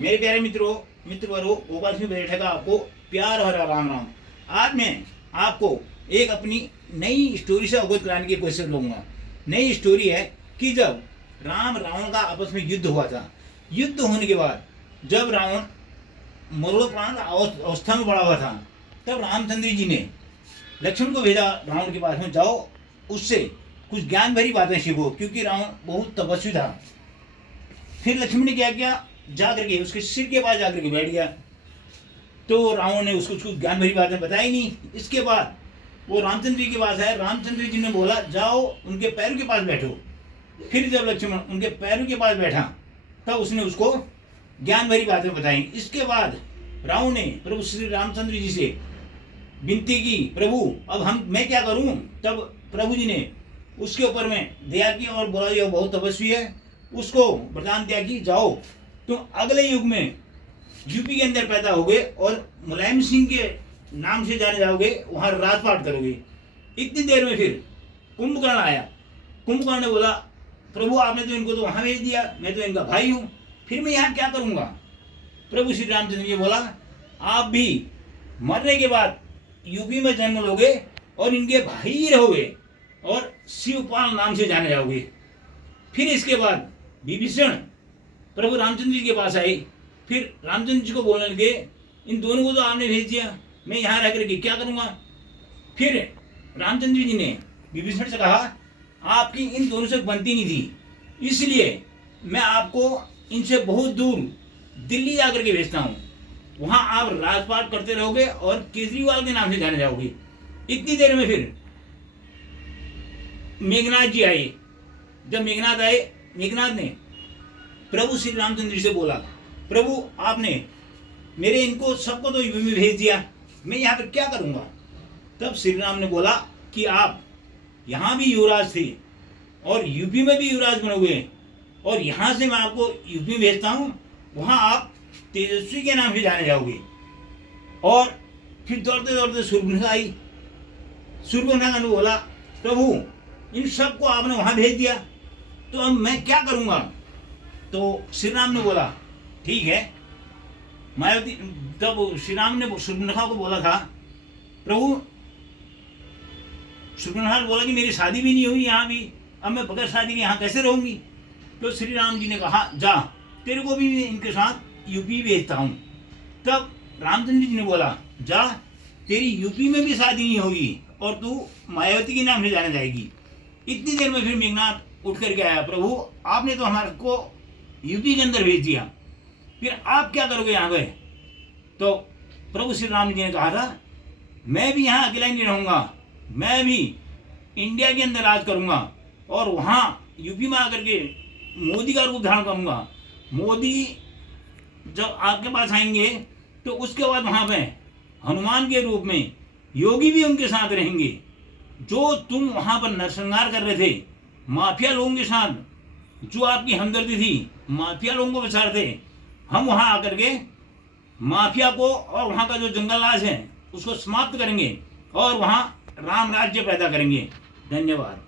मेरे प्यारे मित्रवरों, गोपाल सिंह बैठे का आपको प्यार भरा राम राम। आज मैं आपको एक अपनी नई स्टोरी से अवगत कराने की कोशिश करूंगा। नई स्टोरी है कि जब राम रावण का आपस में युद्ध हुआ था। युद्ध होने के बाद जब रावण मरणोपरांत अवस्था में पड़ा हुआ था, तब रामचंद्र जी ने लक्ष्मण को भेजा रावण के पास में, जाओ उससे कुछ ज्ञान भरी बातें सीखो, क्योंकि रावण बहुत तपस्वी था। फिर लक्ष्मण ने क्या किया, जाकर के उसके सिर के पास जाकर के बैठ गया। तो रावण ने उसको कुछ ज्ञान भरी बातें बताई नहीं। इसके बाद वो रामचंद्र जी के पास आए। रामचंद्र जी ने बोला, जाओ उनके पैरों के पास बैठो। फिर जब लक्ष्मण उनके पैरों के पास बैठा, तब उसने उसको ज्ञान भरी बातें बताई। इसके बाद रावण ने प्रभु श्री रामचंद्र जी से विनती की, प्रभु अब मैं क्या करूं। तब प्रभु जी ने उसके ऊपर में दया की और बोला, ये बहुत तपस्वी है। उसको वरदान दिया कि जाओ तुम अगले युग में यूपी के अंदर पैदा होगे और मुलायम सिंह के नाम से जाने जाओगे, वहां राजपाट करोगे। इतनी देर में फिर कुंभकर्ण आया। कुंभकर्ण ने बोला, प्रभु आपने तो इनको तो वहां भेज दिया, मैं तो इनका भाई हूं, फिर मैं यहाँ क्या करूंगा। प्रभु श्री रामचंद्र जी बोला, आप भी मरने के बाद यूपी में जन्म लोगे और इनके भाई ही रहोगे और शिवपाल नाम से जाने जाओगे। फिर इसके बाद विभीषण प्रभु रामचंद्र जी के पास आए। फिर रामचंद्र जी को बोलने लगे, इन दोनों को तो आपने भेज दिया, मैं यहाँ रह करके क्या करूँगा। फिर रामचंद्र जी ने विभीषण से कहा, आपकी इन दोनों से बनती नहीं थी, इसलिए मैं आपको इनसे बहुत दूर दिल्ली जाकर के भेजता हूँ। वहाँ आप राजपाट करते रहोगे और केजरीवाल के नाम से जाने जाओगे। इतनी देर में फिर मेघनाथ जी आए। जब मेघनाथ आए, मेघनाथ ने प्रभु श्री रामचंद्र जी से बोला, प्रभु आपने मेरे इनको सबको तो यूपी में भेज दिया, मैं यहाँ पर क्या करूँगा। तब श्री राम ने बोला कि आप यहाँ भी युवराज थे और यूपी में भी युवराज बनोगे, और यहाँ से मैं आपको यूपी में भेजता हूँ, वहाँ आप तेजस्वी के नाम से जाने जाओगे। और फिर दौड़ते दौड़ते शूर्पणखा आई। शूर्पणखा ने बोला, प्रभु इन सबको आपने वहाँ भेज दिया, तो अब मैं क्या करूँगा। तो श्री राम ने बोला, ठीक है। मायावती तब श्री राम ने शूर्पणखा को बोला था, प्रभु शूर्पणखा ने बोला कि मेरी शादी भी नहीं हुई यहाँ भी, अब मैं बगैर शादी के यहाँ कैसे रहूँगी। तो श्री राम जी ने कहा, जा तेरे को भी इनके साथ यूपी भेजता हूँ। तब रामचंद्र जी ने बोला, जा तेरी यूपी में भी शादी नहीं होगी और तू मायावती के नाम से जाने जाएगी। इतनी देर में फिर मेघनाथ उठ करके आया, प्रभु आपने तो हमारे को यूपी के अंदर भेज दिया, फिर आप क्या करोगे यहाँ पे। तो प्रभु श्री राम जी ने कहा था, मैं भी यहाँ अकेला नहीं रहूँगा, मैं भी इंडिया के अंदर राज करूँगा और वहाँ यूपी में आकर के मोदी का रूप धारण करूँगा। मोदी जब आपके पास आएंगे तो उसके बाद वहाँ पे हनुमान के रूप में योगी भी उनके साथ रहेंगे। जो तुम वहाँ पर नरसंहार कर रहे थे माफिया लोगों के साथ, जो आपकी हमदर्दी थी माफिया लोगों को बचा रहे थे, हम वहाँ आकर के माफिया को और वहाँ का जो जंगल राज है उसको समाप्त करेंगे और वहाँ राम राज्य पैदा करेंगे। धन्यवाद।